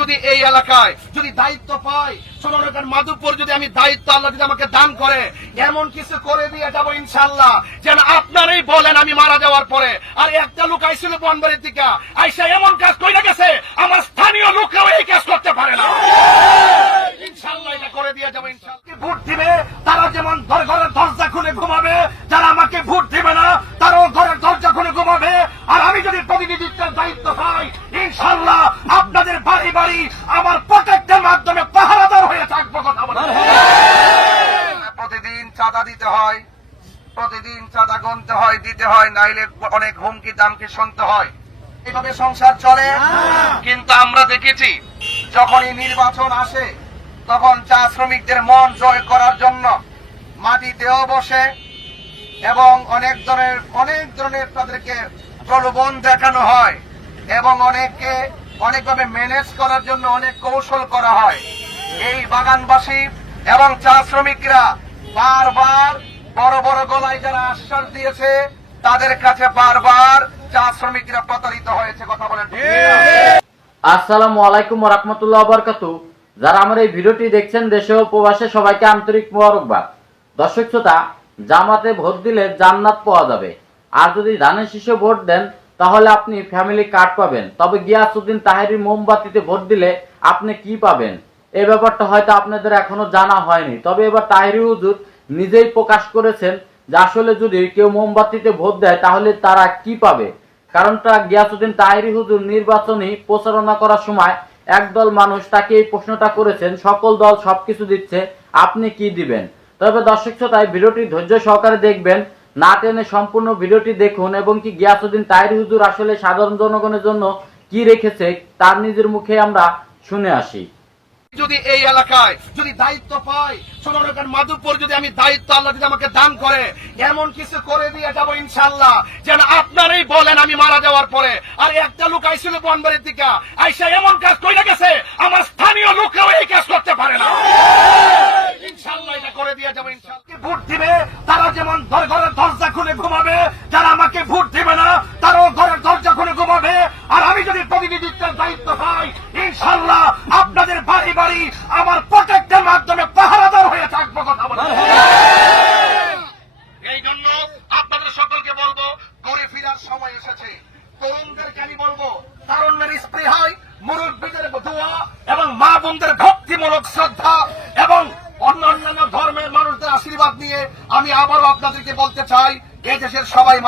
যদি এই এলাকায় যদি দায়িত্ব পাই, সোনারগাঁর মাধবপুর যদি আমি দায়িত্ব আল্লাহ যদি আমাকে দান করে, এমন কিছু করে দিয়ে যাবো ইনশাআল্লাহ যেন আপনারাই বলেন আমি মারা যাওয়ার পরে আর একটা লোক আইছিল বনবাড়ির দিকে আইসা এমন কাজ কইরা গেছে আমার স্থানীয় লোকরাও এই কাজ করতে পারে না। ইনশাআল্লাহ এটা করে দিয়ে যাবো ইনশাআল্লাহ। ভোট দিবে তারা যেমন ঘরের দরজা খুলে ঘুমাবে, যারা আমাকে ভোট দিবে না তারাও ঘরের দরজা খুলে ঘুমাবে। আর আমি যদি প্রতিনিধিত্বের দায়িত্ব পাই ইনশাআল্লাহ আপনাদের বাড়ি বাড়ি আমার প্রত্যেকটার মাধ্যমে পাহারাদার হয়ে থাকবো। কথা বলে প্রতিদিন চাঁদা দিতে হয়, প্রতিদিন চাঁদা গুনতে হয়, দিতে হয়, নাইলে অনেক হুমকি দামকি শুনতে হয়, এভাবে সংসার চলে। কিন্তু আমরা দেখেছি যখনই নির্বাচন আসে তখন চা শ্রমিকদের মন জয় করার জন্য মাটিতেও বসে এবং অনেক ধরনের তাদেরকে প্রলোভন দেখানো হয় এবং অনেকভাবে ম্যানেজ করার জন্য অনেক কৌশল করা হয়। এই বাগানবাসী এবং চা শ্রমিকরা বারবার বড় বড় গলায় যারা আশ্বাস দিয়েছে তাদের কাছে বারবার চা শ্রমিকরা প্রতারিত হয়েছে। কথা বলেন। আসসালামু আলাইকুম ওয়া রাহমাতুল্লাহি ওয়া বারাকাতুহু। যারা আমার এই ভিডিওটি দেখছেন দেশে ও প্রবাসে সবাইকে আন্তরিক মোবারকবাদ। দর্শক শ্রোতা, জামাতে ভোট দিলে জান্নাত পাওয়া যাবে, আর যদি ধানের শীষে ভোট দেন তাহলে আপনি ফ্যামিলি কার্ড পাবেন। তবে গিয়াসউদ্দিন তাহেরী মোমবাতিতে ভোট দিলে আপনি কি পাবেন এই ব্যাপারটা হয়তো আপনাদের এখনো জানা হয়নি। তবে এবার তাহেরী হুজুর নিজেই প্রকাশ করেছেন যে আসলে যদি কেউ মোমবাতিতে ভোট দেয় তাহলে তারা কি পাবে। কারণটা গিয়াসউদ্দিন তাহেরী হুজুর নির্বাচনী প্রচারণা করার সময় একদল মানুষ তাকে এই প্রশ্নটা করেছেন, সকল দল সবকিছু দিচ্ছে, আপনি কি দিবেন। তবে দর্শক শ্রোতা, ভিডিওটি ধৈর্য সহকারে দেখবেন, না টেনে সম্পূর্ণ ভিডিওটি দেখুন এবং কি গিয়াসউদ্দিন তাহেরী হুজুর আসলে সাধারণ জনগণের জন্য কি রেখেছে তার নিজের মুখে আমরা শুনে আসি। যদি এই এলাকায় যদি দায়িত্ব পাই, সোনারগাঁর মাধবপুর যদি আমি দায়িত্ব আল্লাহ যদি আমাকে দান করে, এমন কিছু করে দিয়ে যাবো ইনশাআল্লাহ যেন আপনারাই বলেন আমি মারা যাওয়ার পরে আর একটা লোক আইছিল বনবাড়ির দিকে আইসা এমন কাজ কইরা গেছে আমার স্থানীয় লোকরাও এই কাজ করতে পারে না। ইনশাআল্লাহ এটা করে দিয়ে যাবো ইনশাআল্লাহ। ভোট দিবে তারা যেমন ঘরের দরজা খুলে ঘুমাবে, যারা আমাকে ভোট দিবে না তারাও ঘরের দরজা খুলে ঘুমাবে। আর আমি যদি প্রতিনিধিত্বের দায়িত্ব পাই ইনশাআল্লাহ আপনাদের বাড়ি বাড়ি আমার প্রত্যেকটার মাধ্যমে পাহারাদার হয়ে থাকবো। কথা বলে এই জন্য আপনাদের সকলকে বলবো ঘুরে ফিরার সময় এসেছে। তরুণদেরকে আমি বলবো তারুণ্যের স্পৃহায় মুরব্বীদের দোয়া এবং মা বোনদের ভক্তিমূলক শ্রদ্ধা এবং অন্যান্য ধর্মের মানুষদের আশীর্বাদ নিয়ে আমি আবারও আপনাদেরকে বলতে চাই এই দেশের সবাই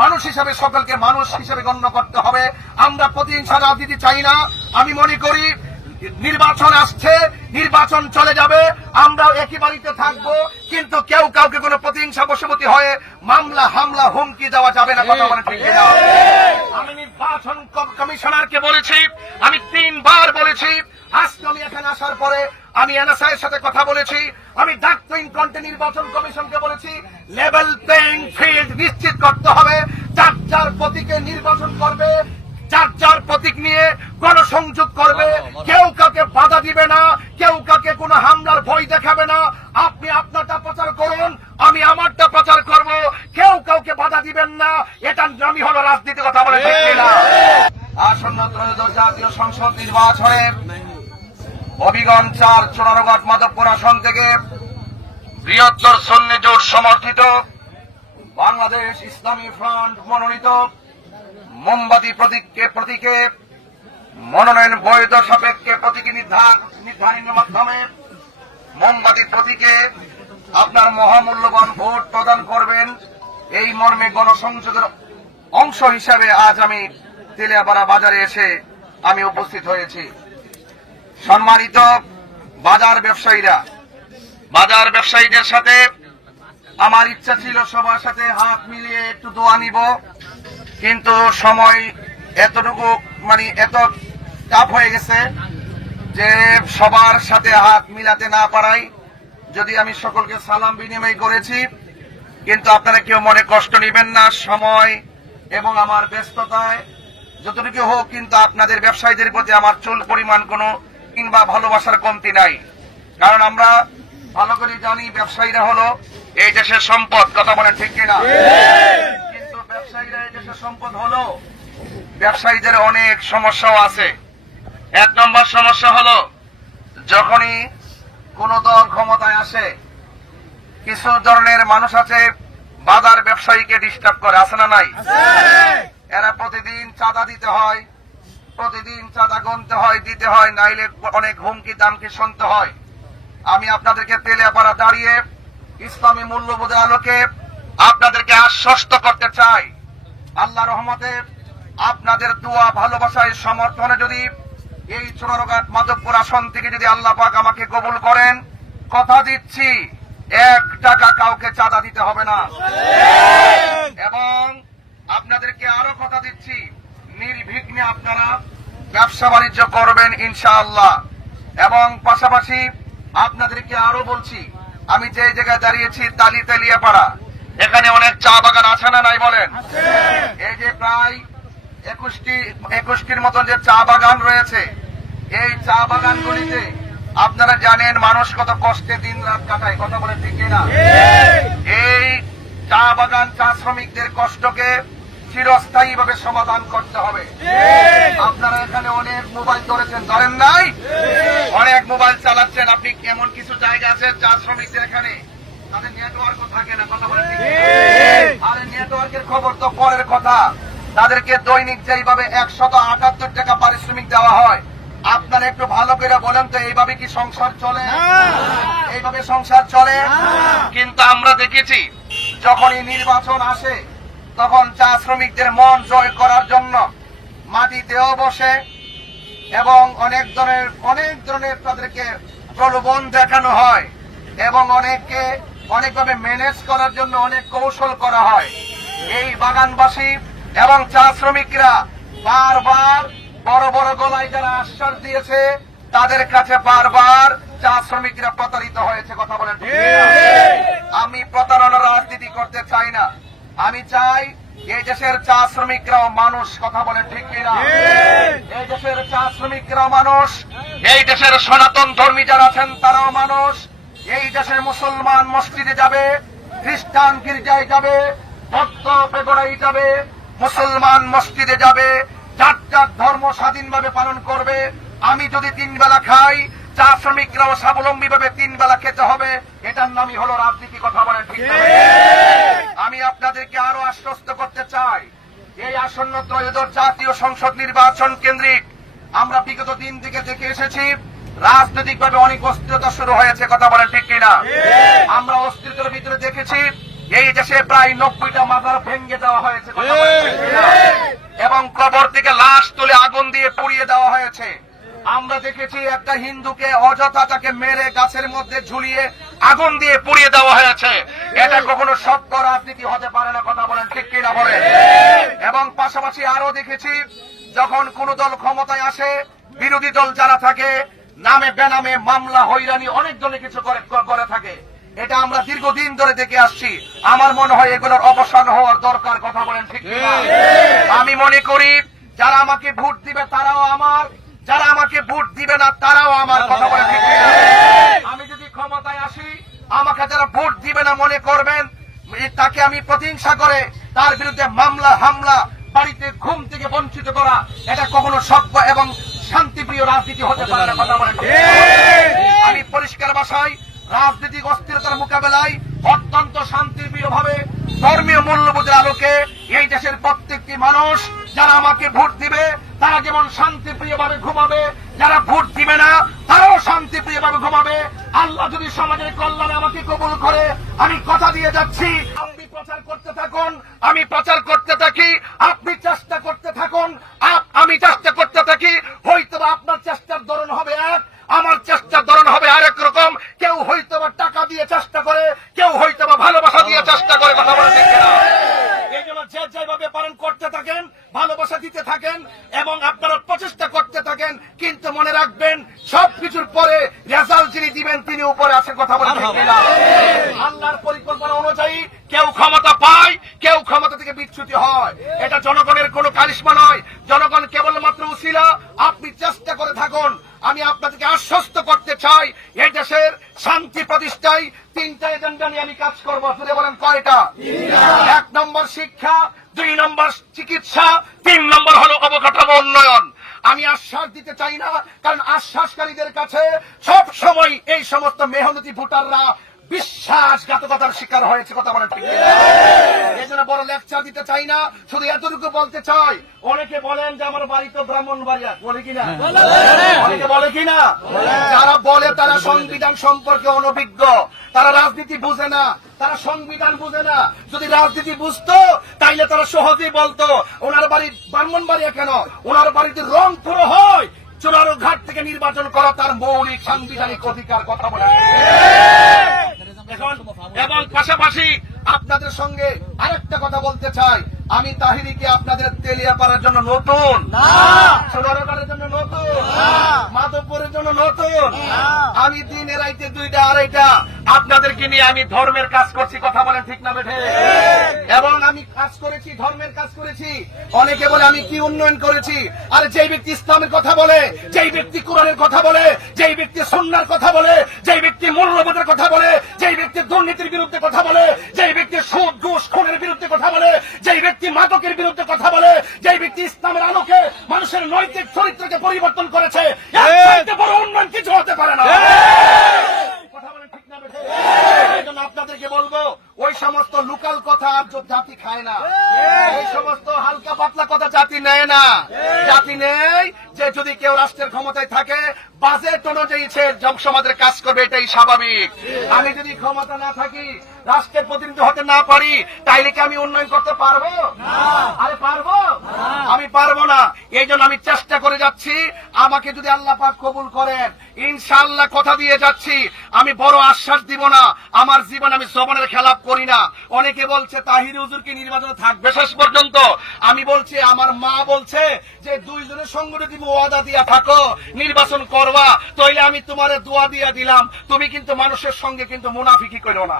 মানুষ হিসেবে সকলকে মানুষ হিসেবে গণ্য করতে হবে। আমরা প্রতিহিংসা রাজনীতি চাই না। আমি মনে করি নির্বাচন আসছে, নির্বাচন চলে যাবে, আমরা একই বাড়িতে থাকবো, কিন্তু কেউ কাউকে কোনো প্রতিহিংসা বশবর্তী হয়ে মামলা হামলা হুমকি দেওয়া যাবে না। কথা বলে ঠিক না? আমি নির্বাচন কমিশনারকে বলেছি, আমি 3 বার বলেছি, আজকে আমি এখানে আসার পরে আমি এনএসআই এর সাথে কথা বলেছি, আমি ডাক্তারিন কন্টে নির্বাচন কমিশনকে বলেছি লেভেল প্লেইং ফিল্ড নিশ্চিত করতে হবে। যার প্রতীকে নির্বাচন করবে, যার প্রতীক নিয়ে গণসংযোগ করবে, কেউ কাউকে বাধা দিবে না, কেউ কাউকে কোনো হামলার ভয় দেখাবে না। আপনি আপনারটা প্রচার করুন, আমি আমারটা প্রচার করব, কেউ কাউকে বাধা দিবেন না। এটার নামই হলো রাজনীতি। কথা বলে ঠিক না? আসন্ন ত্রয়োদশ জাতীয় সংসদ নির্বাচনে হবিগঞ্জ 4 সোনারগাঁ মাধবপুর আসন থেকে বৃহত্তর সুন্নি জোট সমর্থিত বাংলাদেশ ইসলামী ফ্রন্ট মনোনীত মোমবাতি প্রতীকে মনোনয়ন বৈধ সাপেক্ষে প্রতীকী নির্ধারণের মাধ্যমে মোমবাতি প্রতীকে আপনার মহামূল্যবান ভোট প্রদান করবেন, এই মর্মে গণসংযোগের অংশ হিসাবে আজ আমি তেলিয়াপাড়া বাজারে এসে আমি উপস্থিত হয়েছি। সম্মানিত বাজার ব্যবসায়ীদের সাথে আমার ইচ্ছা ছিল সবার সাথে হাত মিলিয়ে একটু দোয়া নিব, কিন্তু সময় এতটুকু এত চাপ হয়ে গেছে যে সবার সাথে হাত মিলাতে না পারাই যদি আমি সকলকে সালাম বিনিময় করেছি, কিন্তু আপনারা কেউ মনে কষ্ট নেবেন না। সময় এবং আমার ব্যস্ততায় যতটুকু হোক, কিন্তু আপনাদের ব্যবসায়ীদের প্রতি আমার চুল পরিমাণ কোনো কিংবা ভালোবাসার কমতি নাই। কারণ আমরা ভালো করে জানি ব্যবসায়ীরা হলো এই দেশের সম্পদ। কথা বলেন ঠিক কিনা? কিন্তু ব্যবসায়ীরা এই দেশের সম্পদ হলো ব্যবসায়ীদের অনেক সমস্যাও আছে। এক নম্বর সমস্যা হলো, যখনই কোন দল ক্ষমতায় আসে, কিছু ধরনের মানুষ আছে বাজার ব্যবসায়ীকে ডিস্টার্ব করে, আছে না নাই? এরা প্রতিদিন চাঁদা দিতে হয়, প্রতিদিন চাঁদা গুনতে হয়, দিতে হয়, নাইলে অনেক হুমকি দামকি শুনতে হয়। আমি আপনাদেরকে তেলিয়াপাড়া দাঁড়িয়ে ইসলামী মূল্যবোধের আলোকে আপনাদেরকে আশ্বস্ত করতে চাই, আল্লাহ রহমতে আপনাদের দোয়া ভালোবাসায় সমর্থনে যদি এই চুনারঘাট মাধবপুর আসন থেকে যদি আল্লাহ পাক আমাকে কবুল করেন, কথা দিচ্ছি 1 টাকা কাউকে চাঁদা দিতে হবে না। এবং আপনাদেরকে আরো কথা দিচ্ছি, নির্বিঘ্নে আপনারা ব্যবসা বাণিজ্য করবেন ইনশাআল্লাহ। এবং পাশাপাশি আপনাদেরকে আরো বলছি, আমি যে জায়গায় দাঁড়িয়েছি তেলিয়াপাড়া, এখানে অনেক চা বাগান আছে না নাই বলেন? এই যে প্রায় 21টির মতন যে চা বাগান রয়েছে, এই চা বাগানগুলিতে আপনারা জানেন মানুষ কত কষ্টে দিন রাত কাটায়, কথা বলে ঠিক না? এই চা বাগান চা শ্রমিকদের কষ্টকে চিরস্থায়ী ভাবে সমাধান করতে হবে। আপনারা এখানে অনেক মোবাইল ধরেছেন, ধরেন নাই? অনেক মোবাইল চালাচ্ছেন। আপনি এমন কিছু জায়গা আছে চা শ্রমিকদের এখানে তাদের নেটওয়ার্কও থাকে না, কথা বলে ঠিক? আরে নেটওয়ার্কের খবর তো পরের কথা, তাদেরকে দৈনিক যেইভাবে 178 টাকা পারিশ্রমিক দেওয়া হয়, আপনারা একটু ভালো করে বলেন তো এইভাবে কি সংসার চলে? এইভাবে সংসার চলে? কিন্তু আমরা দেখেছি যখনই নির্বাচন আসে তখন চা শ্রমিকদের মন জয় করার জন্য মাটিতেও বসে এবং অনেক ধরনের তাদেরকে প্রলোভন দেখানো হয় এবং অনেকভাবে ম্যানেজ করার জন্য অনেক কৌশল করা হয়। এই বাগানবাসী এবং চা শ্রমিকরা বারবার বড় বড় গলায় যারা আশ্বাস দিয়েছে, তাদের কাছে বারবার চা শ্রমিকরা প্রতারিত হয়েছে, কথা বলেন ঠিক? আমি প্রতারণার রাজনীতি করতে চাই না, আমি চাই এই দেশের চা শ্রমিকরাও মানুষ, কথা বলেন ঠিক কিনা? এই দেশের চা শ্রমিকরাও মানুষ, এই দেশের সনাতন ধর্মী যারা আছেন তারাও মানুষ। এই দেশের মুসলমান মসজিদে যাবে, খ্রিস্টান গির্জায় যাবে, ভক্ত পেগোড়ায় যাবে, মুসলমান মসজিদে যাবে, যার যার ধর্ম স্বাধীনভাবে পালন করবে। আমি যদি 3 বেলা খাই, চা শ্রমিকরাও স্বাবলম্বী ভাবে 3 বেলা খেতে হবে। এটার নামই হলো রাজনীতি, কথা বলেন ঠিক? আমি আপনাদেরকে আরো আশ্বস্ত করতে চাই, এই আসন্ন ত্রয়োদশ জাতীয় সংসদ নির্বাচন কেন্দ্রিক আমরা বিগত দিন থেকে দেখে এসেছি রাজনৈতিক ভাবে অনেক অস্থিরতা শুরু হয়েছে, কথা বলেন ঠিক কিনা? আমরা অস্থিরতার ভিতরে দেখেছি এই দেশে প্রায় 90টা মাজার ভেঙে দেওয়া হয়েছে, কথা বলেন ঠিক কিনা? এবং কবর থেকে লাশ তুলে আগুন দিয়ে পুড়িয়ে দেওয়া হয়েছে। আমরা দেখেছি একটা হিন্দুকে অযথা তাকে মেরে গাছের মধ্যে ঝুলিয়ে আগুন দিয়ে পুড়িয়ে দেওয়া হয়েছে। এটা কখনো সভ্য রাজনীতি হতে পারে না, কথা বলেন ঠিক কিনা বলেন? এবং পাশাপাশি আরো দেখেছি যখন কোন দল ক্ষমতায় আসে, বিরোধী দল যারা থাকে নামে বেনামে মামলা হয়রানি অনেক দলে কিছু করে থাকে। এটা আমরা দীর্ঘদিন ধরে দেখে আসছি। আমার মনে হয় এগুলোর অবসান হওয়ার দরকার, কথা বলেন ঠিক কিনা? আমি মনে করি যারা আমাকে ভোট দিবে তারাও আমার, যারা আমাকে ভোট দিবে না তারাও আমার, কথা বলেন ঠিক কিনা? আমি যদি ক্ষমতায় আসি, আমাকে যারা ভোট দিবে না মনে করবেন তাকে আমি প্রতিহিংসা করে তার বিরুদ্ধে মামলা হামলা, বাড়িতে ঘুম থেকে বঞ্চিত করা, এটা কখনো সভ্য এবং শান্তিপ্রিয় রাজনীতি হতে পারে না, কথা বলেন। আমি পরিষ্কার ভাষায় রাজনৈতিক অস্থিরতার মোকাবেলায় অত্যন্ত শান্তিপ্রিয় ভাবে ধর্মীয় মূল্যবোধের আলোকে এই দেশের প্রত্যেকটি মানুষ যারা আমাকে ভোট দিবে তারা যেমন শান্তিপ্রিয় ভাবে ঘুমাবে, যারা ভোট দিবে না তারাও শান্তিপ্রিয় ভাবে ঘুমাবে। আল্লাহ যদি সমাজের কল্যাণে আমাকে কবুল করে, আমি কথা দিয়ে যাচ্ছি, আপনি প্রচার করতে থাকুন, আমি প্রচার করতে থাকি, আপনি চেষ্টা করতে থাকুন, আমি চেষ্টা করতে থাকি। হয়তোবা আপনার চেষ্টার ধরন হবে এক, আমার চেষ্টার ধরন হবে আরেক রকম। কেউ হয়তোবা টাকা দিয়ে চেষ্টা করে, কেউ হয়তোবা ভালোবাসা দিয়ে চেষ্টা করে, কথা বলে ঠিক না? এই জন্য যে যেভাবে পারেন করতে থাকেন, ভালোবাসা দিতে থাকেন এবং আপনারা প্রচেষ্টা করতে থাকেন। কিন্তু মনে রাখবেন সবকিছুর পরে রেজাল্ট যিনি দিবেন তিনি উপরে আছেন, কথা বলে ঠিক না? আল্লাহর পরিকল্পনা অনুযায়ী কেউ ক্ষমতা পায়, কেউ ক্ষমতা থেকে বিচ্যুতি হয়। এটা জনগণের কোনো কারিশমা নয়, জনগণ কেবলমাত্র উসিলা। আপনি চেষ্টা করে থাকুন। আমি আপনাদেরকে আশ্বস্ত করতে চাই, এই দেশের শান্তি প্রতিষ্ঠায় 3টা এজেন্ডা নিয়ে আমি কাজ করবো। শুনে বলেন কয়টা? 1 নম্বর শিক্ষা, 2 নম্বর চিকিৎসা, 3 নম্বর হলো অবকাঠামো উন্নয়ন। আমি আশ্বাস দিতে চাই না, কারণ আশ্বাসকারীদের কাছে সব সময় এই সমস্ত মেহনতি ভোটাররা বিশ্বাসঘাতকতার শিকার হয়েছে। কথা বলেন ঠিক কিনা? এই জন্য বড় লেকচার দিতে চাই না, শুধু এতটুকু বলতে চাই, অনেকে বলেন যে আমার বাড়ি তো ব্রাহ্মণবাড়িয়া, বলে কিনা? অনেকে বলে কিনা? যারা বলে তারা সংবিধান সম্পর্কে অনভিজ্ঞ, তারা রাজনীতি বুঝে না, তারা সংবিধান বুঝে না। যদি রাজনীতি বুঝতো তাইলে তারা সহজেই বলতো ওনার বাড়ি ব্রাহ্মণবাড়িয়া কেন, ওনার বাড়িতে রংপুর হয়, চুনারো ঘাট থেকে নির্বাচন করা তার মৌলিক সাংবিধানিক অধিকার। কথা বলে এবং পাশাপাশি আপনাদের সঙ্গে আরেকটা কথা বলতে চাই, আমি তাহিরিকে আপনাদের তেলিয়াপাড়ার জন্য নতুন না, সোনারগাঁয়ের জন্য নতুন না, মাধবপুরের জন্য নতুন। আমি দিনে রাইতে 2টা 2:30টা আপনাদেরকে নিয়ে আমি ধর্মের কাজ করছি। কথা বলেন ঠিক না বেঠে? এবং আমি কাজ করেছি, ধর্মের কাজ করেছি। অনেকে বলে আমি কি উন্নয়ন করেছি? আর যেই ব্যক্তি ইসলামের কথা বলে, যেই ব্যক্তি কোরআনের কথা বলে, যেই ব্যক্তি সুন্নাহর কথা বলে, যেই ব্যক্তি মূল্যবোধের কথা বলে, যেই ব্যক্তি দুর্নীতির বিরুদ্ধে কথা বলে, যেই ব্যক্তি সুদ ঘুষ খুনের বিরুদ্ধে কথা বলে, যেই ব্যক্তি মাদকের বিরুদ্ধে কথা বলে, যেই ব্যক্তি ইসলামের আলোকে মানুষের নৈতিক চরিত্রকে পরিবর্তন করেছে, এর চাইতে বড় উন্নয়ন কিছু হতে পারে না। কথা বলেন ঠিক না বেঠে? এই জন্য আপনাদেরকে বলবো, ওই সমস্ত লোকাল কথা আর জাতি খায় না, এই সমস্ত হালকা পাতলা কথা জাতি নেয় না। জাতি নেই যে যদি কেউ রাষ্ট্রের ক্ষমতায় থাকে বাজেট অনুযায়ী সে সমাজের কাজ করবে, এটাই স্বাভাবিক। আমি যদি ক্ষমতা না থাকি, রাষ্ট্রের প্রতিনিধি হতে না পারি, তাইলে কি আমি উন্নয়ন করতে পারবো? আরে পারবো? আমি পারবো না। এই জন্য আমি চেষ্টা করে যাচ্ছি, আমাকে যদি আল্লাহ পাক কবুল করেন, ইনশাআল্লাহ কথা দিয়ে যাচ্ছি, আমি বড় আশ্বাস দিব না, আমার জীবন আমি জবানের খেলাপ করি না। অনেকে বলছে তাহির হুজুর কি নির্বাচনে থাকবে শেষ পর্যন্ত? আমি বলছি, আমার মা বলছে যে 2 জনের সঙ্গে যদি ওয়াদা দিয়া থাকো নির্বাচন করবা, তাইলে আমি তোমারে দোয়া দিয়া দিলাম, তুমি কিন্তু মানুষের সঙ্গে কিন্তু মুনাফিকি করো না।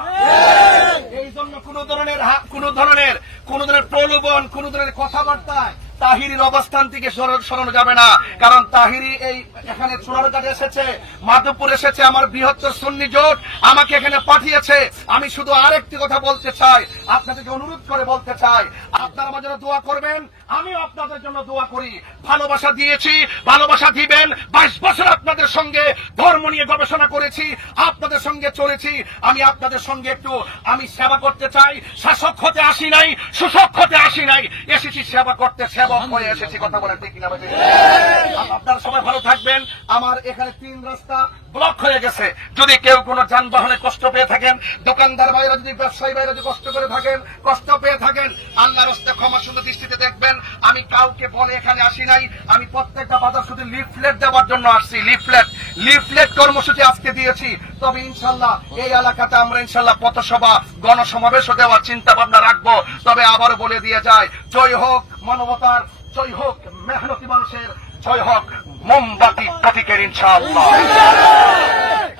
এই জন্য কোন ধরনের প্রলোভন, কোন ধরনের কথাবার্তায় তাহিরির অবস্থান থেকে সরানো যাবে না। কারণ তাহিরি এই এখানে চুনারঘাটে এসেছে, মাধবপুর এসেছে, আমার বৃহত্তর সুন্নি জোট আমাকে এখানে পাঠিয়েছে। আমি শুধু আরেকটি কথা বলতে চাই, আপনাদেরকে অনুরোধ করে বলতে চাই, আপনারা আমার জন্য দোয়া করবেন, আমিও আপনাদের জন্য দোয়া করি। ভালোবাসা দিয়েছি, ভালোবাসা দিবেন। 22 বছর আপনাদের সঙ্গে ধর্ম নিয়ে গবেষণা করেছি, আপনাদের সঙ্গে চলেছি। আমি আপনাদের সঙ্গে একটু আমি সেবা করতে চাই। শাসক হতে আসি নাই, শোষক হতে আসি নাই, এসেছি সেবা করতে, সেবক হয়ে এসেছি। কথা বলেন ঠিক কিনা? আপনারা সবাই ভালো থাকবেন। আমার এখানে 3 রাস্তা ব্লক হয়ে গেছে, যদি কেউ কোনো যানবাহনে কষ্ট পেয়ে থাকেন, দোকানদার ভাইরা যদি, ব্যবসায়ী ভাইরা যদি কষ্ট করে থাকেন, কষ্ট পেয়ে থাকেন, আল্লাহর রাস্তায় ক্ষমা সুন্দর দৃষ্টিতে দেখবেন। আমি কাউকে বলে এখানে আসি নাই, আমি প্রত্যেকটা বাজার শুধু লিফলেট দেওয়ার জন্য আসছি। লিফলেট কর্মসূচি আজকে দিয়েছি। তবে ইনশাল্লাহ এই এলাকাতে আমরা ইনশাল্লাহ পথসভা, গণসমাবেশও দেওয়ার চিন্তা ভাবনা রাখবো। তবে আবারও বলে দিয়ে যায়, জয় হোক মানবতার, জয় হোক মেহনতি মানুষের, জয় হোক মোমবাতি প্রতীকের ইনশাআল্লাহ।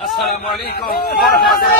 আসসালামু আলাইকুম ওয়া রাহমাতুল্লাহ।